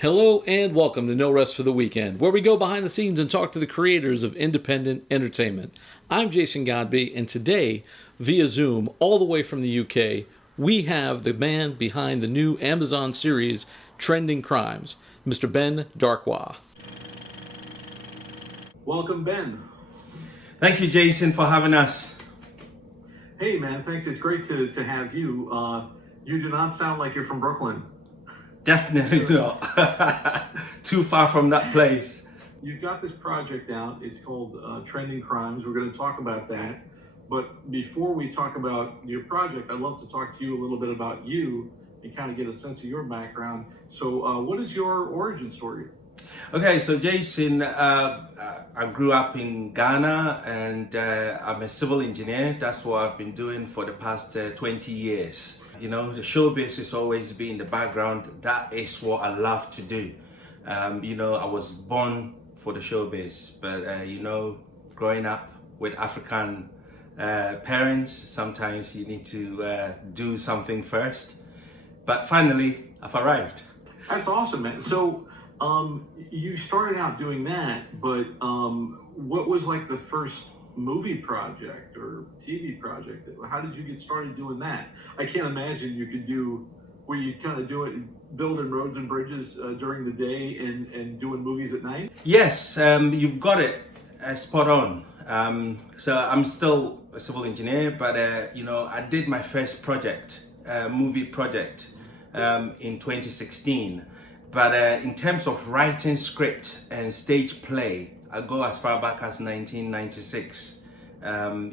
Hello and welcome to No Rest for the Weekend, where we go behind the scenes and talk to the creators of independent entertainment. I'm Jason Godbey, and today, via Zoom, all the way from the UK, we have the man behind the new Amazon series, Trending Crimes, Mr. Ben Darkwa. Welcome, Ben. Thank you, Jason, for having us. Hey, man, thanks. It's great to have you. You do not sound like you're from Brooklyn. Definitely not. Too far from that place. You've got this project out. It's called Trending Crimes. We're going to talk about that. But before we talk about your project, I'd love to talk to you a little bit about you and kind of get a sense of your background. So what is your origin story? Okay, so Jason, I grew up in Ghana and I'm a civil engineer. That's what I've been doing for the past 20 years. You know, the showbiz has always been in the background. That is what I love to do. You know, I was born for the showbiz, but you know, growing up with African parents, sometimes you need to do something first. But finally, I've arrived. That's awesome, man. So you started out doing that, but what was like the first movie project or TV project? How did you get started doing that? I can't imagine you could do where you kind of do it, building roads and bridges during the day and doing movies at night. Yes, you've got it spot on. So I'm still a civil engineer, but you know, I did my first project, movie project, in 2016. But in terms of writing script and stage play, I go as far back as 1996,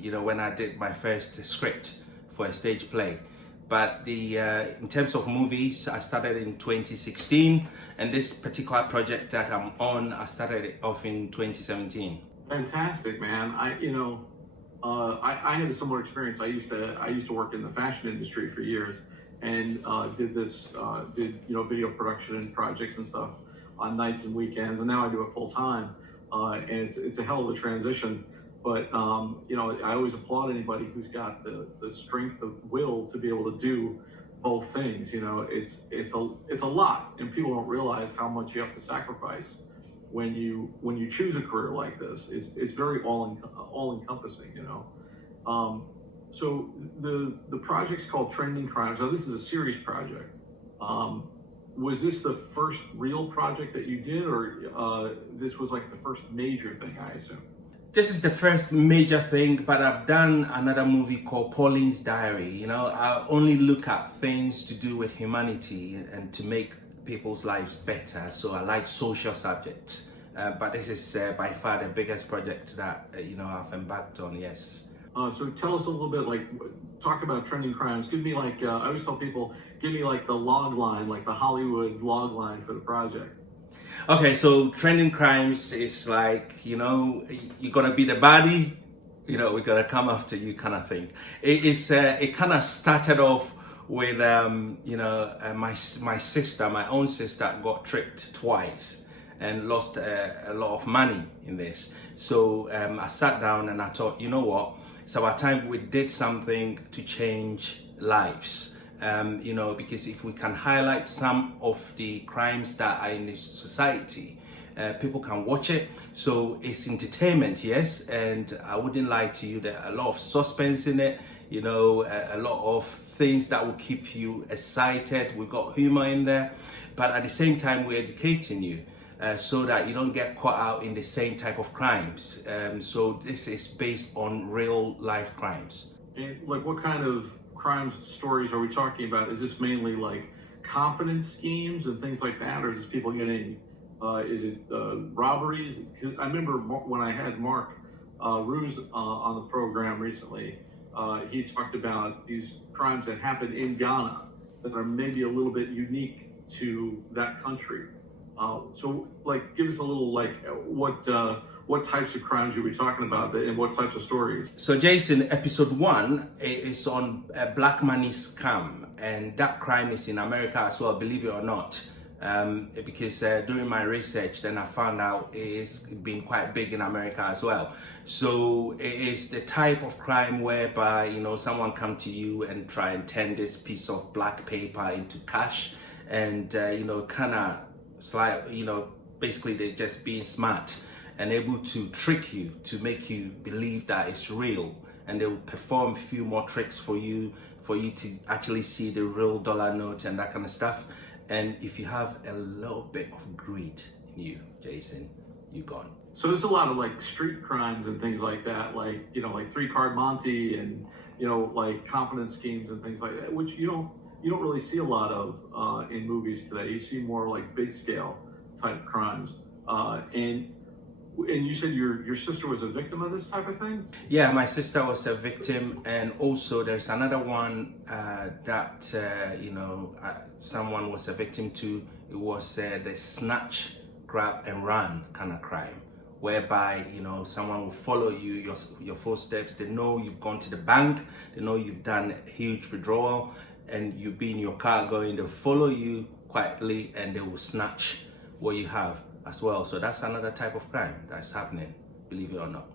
you know, when I did my first script for a stage play. But in terms of movies, I started in 2016, and this particular project that I'm on, I started it off in 2017. Fantastic, man. I had a similar experience. I used to work in the fashion industry for years, and did video production and projects and stuff on nights and weekends, and now I do it full time. And it's a hell of a transition, but you know, I always applaud anybody who's got the strength of will to be able to do both things. You know, it's a lot, and people don't realize how much you have to sacrifice when you choose a career like this. It's very all encompassing. You know, so the project's called Trending Crimes. Now this is a series project. Was this the first real project that you did, or this was like the first major thing, I assume? This is the first major thing, but I've done another movie called Pauline's Diary. You know, I only look at things to do with humanity and to make people's lives better. So I like social subjects. But this is by far the biggest project that, you know, I've embarked on, yes. So tell us a little bit, like, talk about Trending Crimes. Give me like, I always tell people, give me like the log line, like the Hollywood log line for the project. Okay, so Trending Crimes is like, you know, you're gonna be the baddie, you know, we're gonna come after you kind of thing. It kind of started off with, you know, my sister, my own sister got tricked twice and lost a lot of money in this. So I sat down and I thought, you know what? It's our time we did something to change lives. You know, because if we can highlight some of the crimes that are in this society, people can watch it. So it's entertainment, yes, and I wouldn't lie to you, there are a lot of suspense in it, you know, a lot of things that will keep you excited. We got humor in there, but at the same time we're educating you. So that you don't get caught out in the same type of crimes. So this is based on real life crimes. And like, what kind of crimes stories are we talking about? Is this mainly like confidence schemes and things like that, or is this people getting? Is it robberies? I remember when I had Mark Ruse on the program recently. He talked about these crimes that happen in Ghana that are maybe a little bit unique to that country. So, like, give us a little, like, what types of crimes are we talking about and what types of stories? So, Jason, episode 1 is on a black money scam, and that crime is in America as well, believe it or not. Because during my research, then I found out it's been quite big in America as well. So it is the type of crime whereby, you know, someone come to you and try and turn this piece of black paper into cash, and you know, kind of slight, basically they're just being smart and able to trick you to make you believe that it's real, and they'll perform a few more tricks for you to actually see the real dollar note and that kind of stuff. And if you have a little bit of greed in you, Jason, you're gone. So there's a lot of like street crimes and things like that, like like 3-card Monte and like confidence schemes and things like that, which you don't really see a lot of in movies today. You see more like big scale type crimes. And you said your sister was a victim of this type of thing? Yeah, my sister was a victim, and also there's another one that someone was a victim to. It was the snatch, grab, and run kind of crime, whereby someone will follow you, your footsteps. They know you've gone to the bank, they know you've done a huge withdrawal, and you'll be in your car going. They'll follow you quietly, and they will snatch what you have as well. So that's another type of crime that's happening, believe it or not.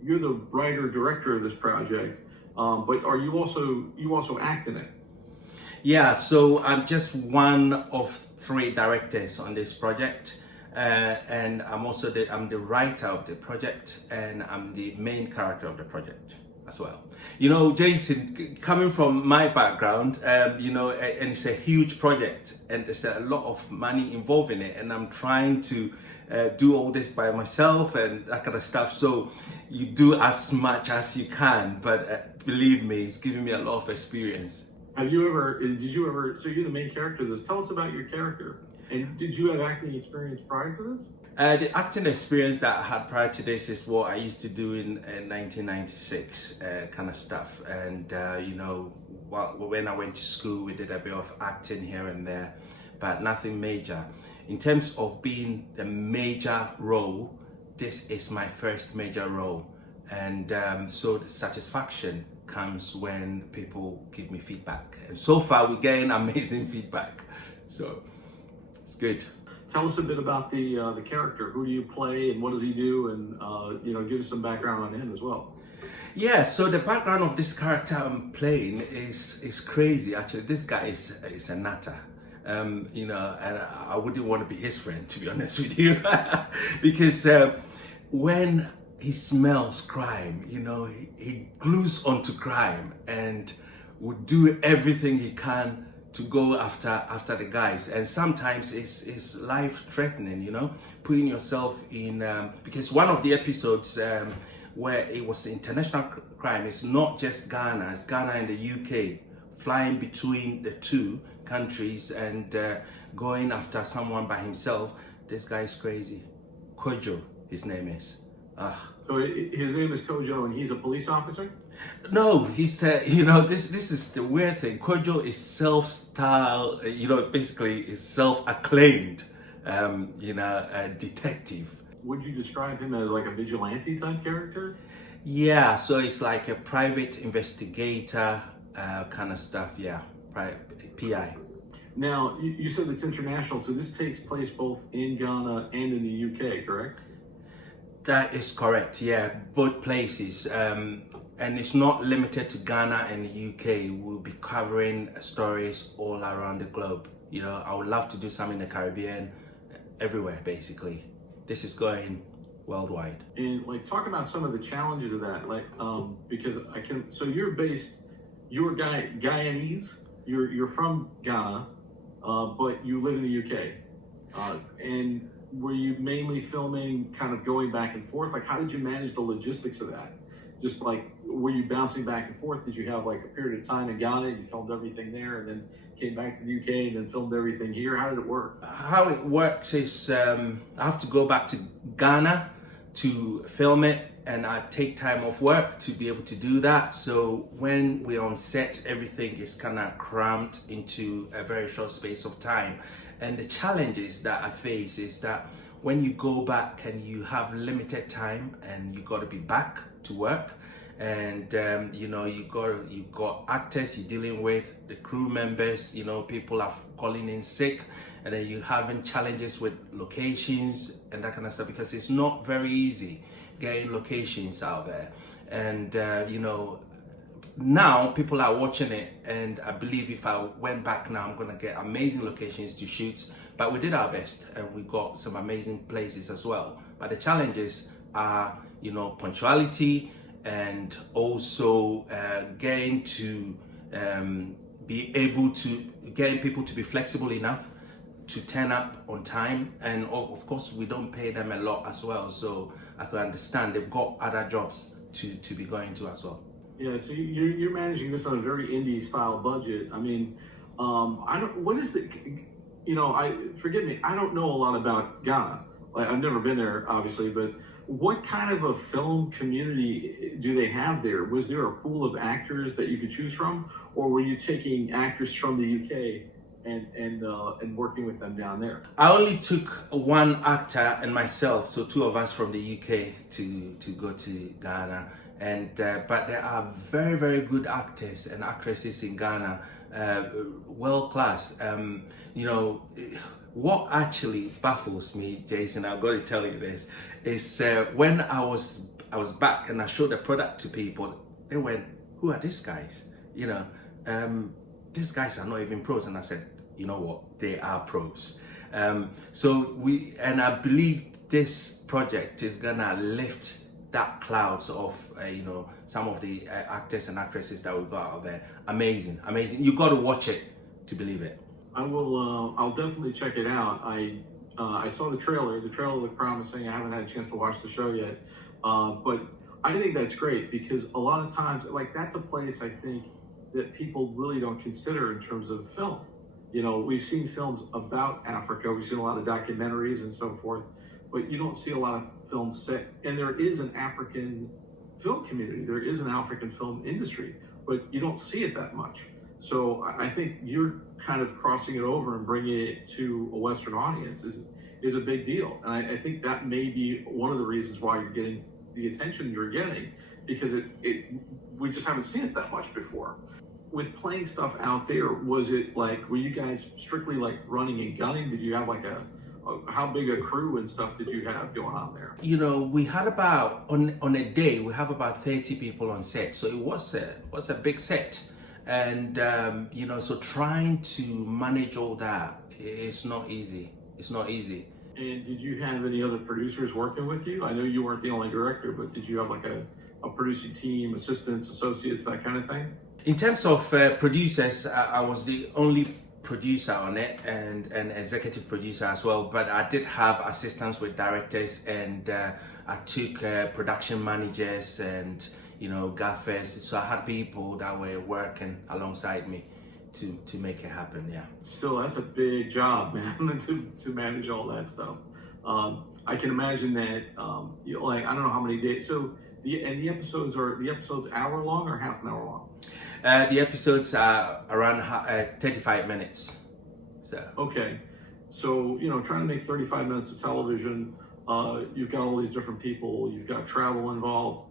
You're the writer director of this project, but are you also act in it? Yeah, so I'm just one of 3 directors on this project, and I'm also I'm the writer of the project, and I'm the main character of the project as well. Jason, coming from my background, and it's a huge project, and there's a lot of money involved in it, and I'm trying to do all this by myself and that kind of stuff. So you do as much as you can, but believe me, it's giving me a lot of experience. Did you ever, so you're the main character of this. Tell us about your character. And did you have acting experience prior to this? The acting experience that I had prior to this is what I used to do in 1996 kind of stuff. And, when I went to school, we did a bit of acting here and there, but nothing major. In terms of being the major role, this is my first major role. And so the satisfaction comes when people give me feedback. And so far, we're getting amazing feedback. So it's good. Tell us a bit about the character. Who do you play, and what does he do? And give us some background on him as well. Yeah, so the background of this character I'm playing is crazy. Actually, this guy is a nutter. And I wouldn't want to be his friend, to be honest with you, because when he smells crime, he glues onto crime and would do everything he can to go after the guys. And sometimes it's life-threatening, putting yourself in, because one of the episodes where it was international crime, it's not just Ghana, it's Ghana and the UK, flying between the 2 countries and going after someone by himself. This guy is crazy. Kojo, his name is. So his name is Kojo, and he's a police officer? No, he's this is the weird thing. Kojo is self-styled, basically is self-acclaimed, a detective. Would you describe him as like a vigilante type character? Yeah, so it's like a private investigator kind of stuff. Yeah, PI. Now, you said it's international, so this takes place both in Ghana and in the UK, correct? That is correct, yeah, both places. And it's not limited to Ghana and the UK. We'll be covering stories all around the globe. I would love to do some in the Caribbean, everywhere, basically. This is going worldwide. And talk about some of the challenges of that, because so you're Guyanese, you're from Ghana, but you live in the UK. And were you mainly filming kind of going back and forth? How did you manage the logistics of that? Just were you bouncing back and forth? Did you have a period of time in Ghana, you filmed everything there, and then came back to the UK and then filmed everything here? How did it work? How it works is I have to go back to Ghana to film it, and I take time off work to be able to do that. So when we're on set, everything is kind of crammed into a very short space of time. And the challenges that I face is that when you go back and you have limited time and you got to be back to work, and you got actors you're dealing with, the crew members, people are calling in sick, and then you're having challenges with locations and that kind of stuff, because it's not very easy getting locations out there. And now people are watching it, and I believe if I went back now, I'm gonna get amazing locations to shoot. But we did our best, and we got some amazing places as well. But the challenges are, punctuality, and also getting people to be flexible enough to turn up on time. And of course, we don't pay them a lot as well, so I can understand they've got other jobs to be going to as well. Yeah, so you're managing this on a very indie style budget. I mean, I don't. What is the? Forgive me. I don't know a lot about Ghana. Like, I've never been there, obviously, but what kind of a film community do they have there? Was there a pool of actors that you could choose from, or were you taking actors from the UK and working with them down there? I only took one actor and myself, so two of us from the UK to go to Ghana. And but there are very, very good actors and actresses in Ghana, world class. What actually baffles me, Jason, I've got to tell you this, is when I was back and I showed the product to people, they went, "Who are these guys? These guys are not even pros." And I said, "You know what? They are pros." And I believe this project is gonna lift that clouds of some of the actors and actresses that we've got out there. Amazing. You got to watch it to believe it. I will. I'll definitely check it out. I saw the trailer. The trailer looked promising. I haven't had a chance to watch the show yet, but I think that's great because a lot of times, like, that's a place I think that people really don't consider in terms of film. We've seen films about Africa. We've seen a lot of documentaries and so forth, but you don't see a lot of films set. And there is an African film community. There is an African film industry, but you don't see it that much. So I think you're kind of crossing it over and bringing it to a Western audience is a big deal. And I think that may be one of the reasons why you're getting the attention you're getting, because we just haven't seen it that much before. With playing stuff out there, was it like, were you guys strictly like running and gunning? Did you have like how big a crew and stuff did you have going on there? We had about, on a day, we have about 30 people on set. So it was a big set. And, so trying to manage all that, it's not easy. And did you have any other producers working with you? I know you weren't the only director, but did you have like a producing team, assistants, associates, that kind of thing? In terms of producers, I was the only producer on it and an executive producer as well, but I did have assistants with directors, and I took production managers and gaffers. So I had people that were working alongside me to make it happen. Yeah. Still, that's a big job, man, to manage all that stuff. I can imagine that. I don't know how many days. So the episodes hour long or half an hour long? The episodes are around 35 minutes. So. Okay. So, trying to make 35 minutes of television, you've got all these different people, you've got travel involved.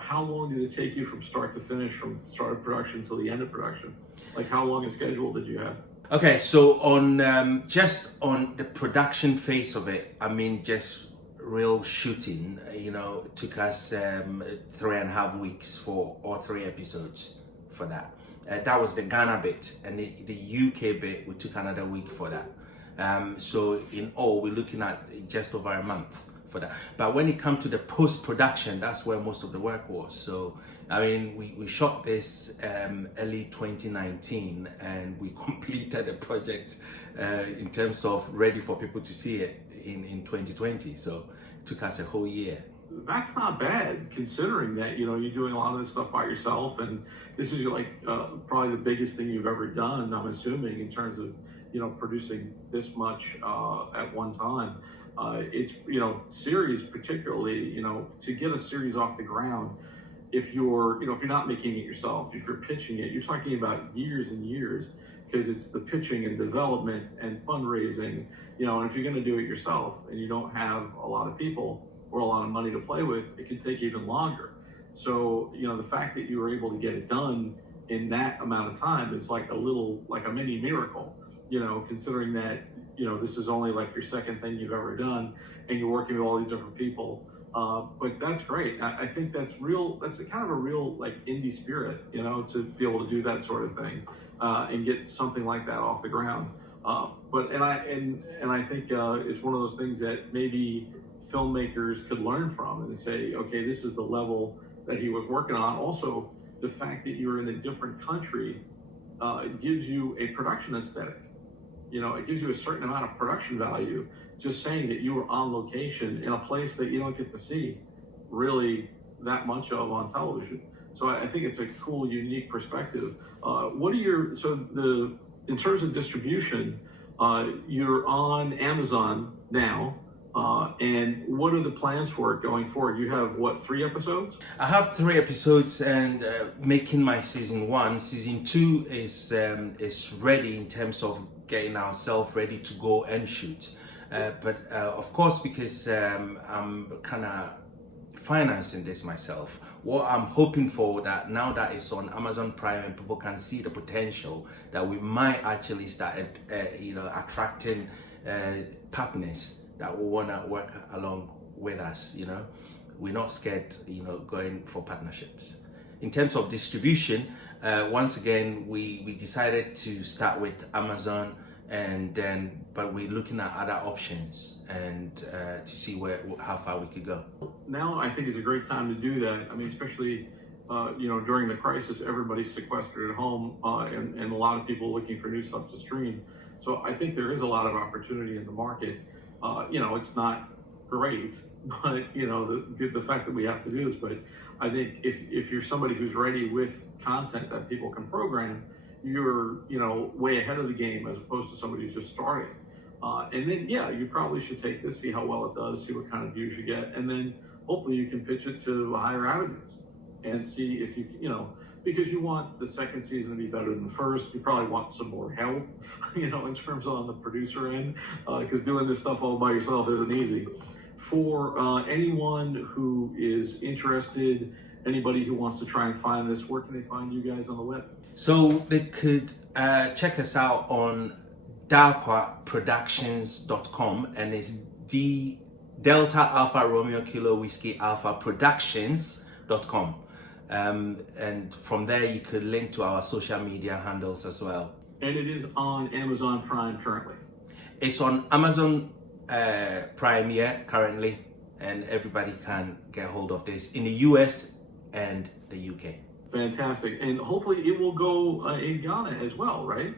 How long did it take you from start to finish, from start of production till the end of production? Like, how long a schedule did you have? Okay, so on just on the production phase of it, just real shooting, it took us 3.5 weeks for all 3 episodes for that. That was the Ghana bit, and the UK bit, we took another week for that. So in all, we're looking at just over a month for that. But when it comes to the post-production, that's where most of the work was. So we shot this early 2019, and we completed the project in terms of ready for people to see it in 2020. So it took us a whole year. That's not bad, considering that you're doing a lot of this stuff by yourself, and this is probably the biggest thing you've ever done, I'm assuming, in terms of producing this much at one time. It's series, particularly, to get a series off the ground, if you're not making it yourself, if you're pitching it, you're talking about years and years, because it's the pitching and development and fundraising, and if you're going to do it yourself and you don't have a lot of people or a lot of money to play with, it can take even longer. So, the fact that you were able to get it done in that amount of time is like a mini miracle, considering that, this is only like your second thing you've ever done, and you're working with all these different people. But that's great. I think that's real. That's a kind of a real like indie spirit, you know, to be able to do that sort of thing and get something like that off the ground. I think it's one of those things that maybe filmmakers could learn from and say, okay, this is the level that he was working on. Also, the fact that you're in a different country gives you a production aesthetic. You know, it gives you a certain amount of production value just saying that you were on location in a place that you don't get to see really that much of on television. So I think it's a cool, unique perspective. In terms of distribution, you're on Amazon now. And what are the plans for it going forward? You have, what, 3 episodes? I have 3 episodes and making my season 1. Season 2 is ready in terms of getting ourselves ready to go and shoot. But of course, because I'm kind of financing this myself, what I'm hoping for that now that it's on Amazon Prime and people can see the potential that we might actually start, attracting partners that will want to work along with us. You know, we're not scared, going for partnerships. In terms of distribution, once again, we decided to start with Amazon, but we're looking at other options and to see how far we could go. Now I think is a great time to do that. I mean, especially during the crisis, everybody's sequestered at home, and a lot of people looking for new stuff to stream. So I think there is a lot of opportunity in the market. It's not great, but the fact that we have to do this. But I think if you're somebody who's ready with content that people can program, you're way ahead of the game as opposed to somebody who's just starting. And then you probably should take this, see how well it does, see what kind of views you get, and then hopefully you can pitch it to higher avenues and see if because you want the second season to be better than the first. You probably want some more help, in terms of on the producer end, because doing this stuff all by yourself isn't easy. For anyone who is interested, anybody who wants to try and find this, where can they find you guys on the web? So they could check us out on darkwaproductions.com, and it's Delta Alpha Romeo Kilo Whiskey Alpha Productions.com. And from there you could link to our social media handles as well. And it is on Amazon Prime currently? It's on Amazon Prime currently, and everybody can get hold of this in the US and the UK. Fantastic. And hopefully it will go in Ghana as well, right?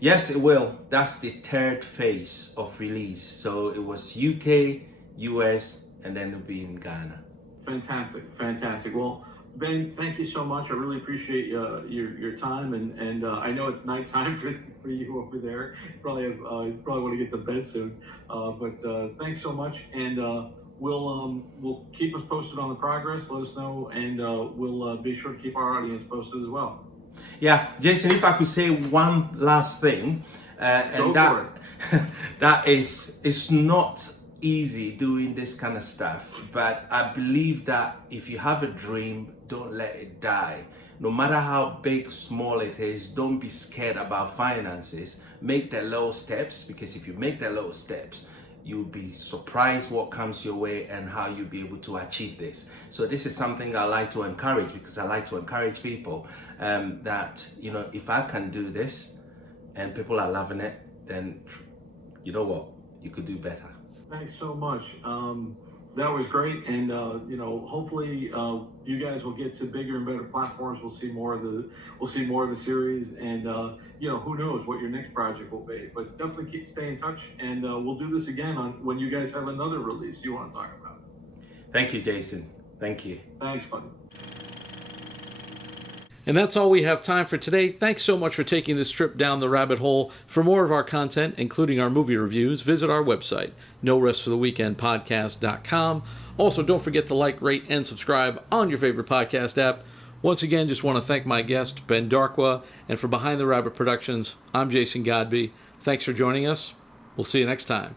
Yes, it will. That's the 3rd phase of release. So it was UK, US, and then it'll be in Ghana. Fantastic. Well, Ben, thank you so much. I really appreciate your time, and I know it's nighttime for you over there. You probably want to get to bed soon. But thanks so much, and we'll keep us posted on the progress. Let us know, and we'll be sure to keep our audience posted as well. Yeah, Jason, if I could say one last thing, that is, it's not easy doing this kind of stuff, but I believe that if you have a dream, don't let it die. No matter how big, small it is, don't be scared about finances. Make the little steps, because if you make the little steps, you'll be surprised what comes your way and how you'll be able to achieve this. So this is something I like to encourage, because I like to encourage people that, if I can do this and people are loving it, then you know what, you could do better. Thanks so much. That was great, and hopefully you guys will get to bigger and better platforms. We'll see more of the series, and who knows what your next project will be. But definitely stay in touch, and we'll do this again when you guys have another release you want to talk about. Thank you, Jason. Thank you. Thanks, buddy. And that's all we have time for today. Thanks so much for taking this trip down the rabbit hole. For more of our content, including our movie reviews, visit our website, NoRestForTheWeekendPodcast.com. Also, don't forget to like, rate, and subscribe on your favorite podcast app. Once again, just want to thank my guest, Ben Darkwa, and for Behind the Rabbit Productions, I'm Jason Godbey. Thanks for joining us. We'll see you next time.